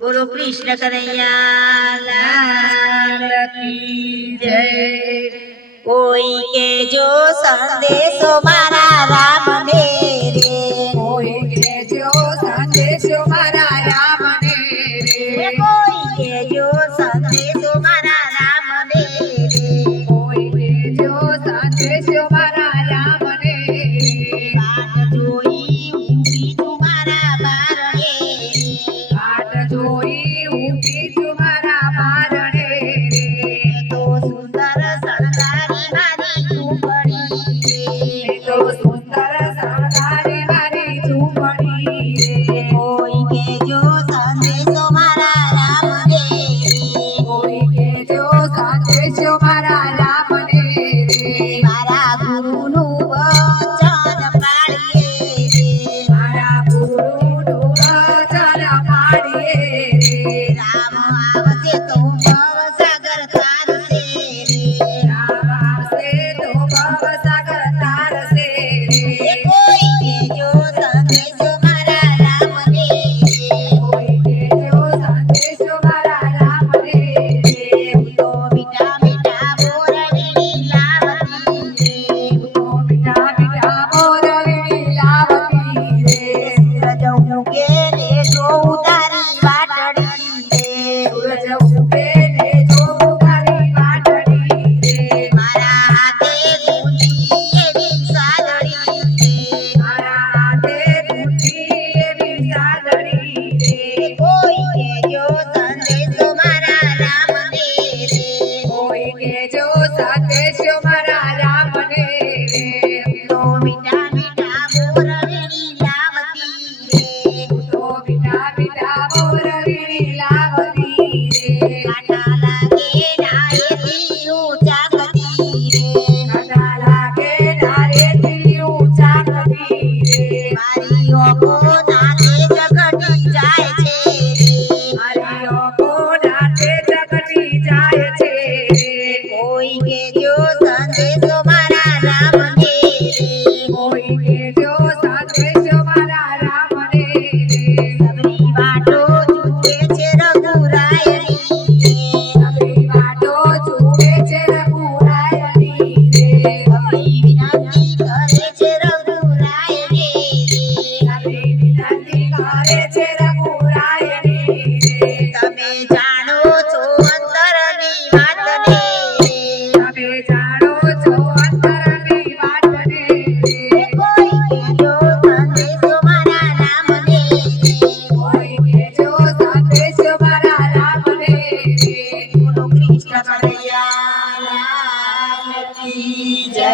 બોલો કૃષ્ણ કનૈયા લાલ કી જય। કોઈ કેજો સંદેશો મારા રામને રે, કોઈ કેજો સંદેશો મારા રામને રે, કોઈ કેજો સંદેશો મારા રામને રે, કોઈ કેજો સંદેશો મારા રામને રે, વાટ જોઈ ઊભી છું મારા બારણે રે, વાટ જોઈ ઊભી છું મારા બારણે રે, તો સુંદર શણગારી મારી ઝૂંપડી રે, તો સુંદર શણગારી મારી ઝૂંપડી રે, કોઈ કેજો સંદેશો મારા રામને રે, કોઈ કેજો સંદેશો મારા રામને રે, મારા ગુરુનું વચન પાળીએ રે, મારા ગુરુનું વચન પાળીએ રે, રામ આવશે તો ભવસાગર તારશે રે, રામ આવશે તો ભવસાગર તારશે રે, કોઈ કેજો સંદેશો મારા રામને રે, કોઈ કેજો સંદેશો મારા રામને રે, તો મીઠા મીઠા બોરડી લાવતી રે, તો મીઠા મીઠા મોરલી લાવતી રે, સૂરજ ઉગે ને જોઉં તારી વાટડી રે, સૂરજ ઉગે ને જોઉં તારી વાટડી રે, મારા હાથે ગુંજી એવી સાદડી રે, મારા હાથે ગુંજી એવી સાદડી રે, કોઈ કેજો સંદેશો મારા રામને રે, કોઈ કેજો સંદેશો મારા રામને રે, તો મીઠા મીઠા બોરડી લાવતી રે, તો મીઠા મીઠા મોરલી લાવતી રે, કાંટા લાગે ડાળેથી ઊંચા કરતી રે, કાંટા લાગે ડાળેથી ઊંચા કરતી રે, મારી ઓખો નાતે જગટી જાય છે રે, મારી ઓખો નાતે જગટી જાય છે રે, કોઈ કેજો સંદેશો મારા રામને રે, કોઈ કેજો સંદેશો મારા રામને રે, સબરી વાટો જુએ છે રઘુરાયની રે, સબરી વાટો જુએ છે રઘુરાયની રે, સબરી વિનંતી કરે છે રઘુરાયની રે, સબરી વિનંતી કરે છે રઘુરાયની રે, તમે જાણો છો અંતરની વાતને રે, તમે જાણો છો અંતરની વાતને રે, કોઈ કેજો સંદેશો મારા રામને રે, કોઈ કેજો સંદેશો મારા રામને રે, બોલો કૃષ્ણ કનૈયા લાલ કી જય।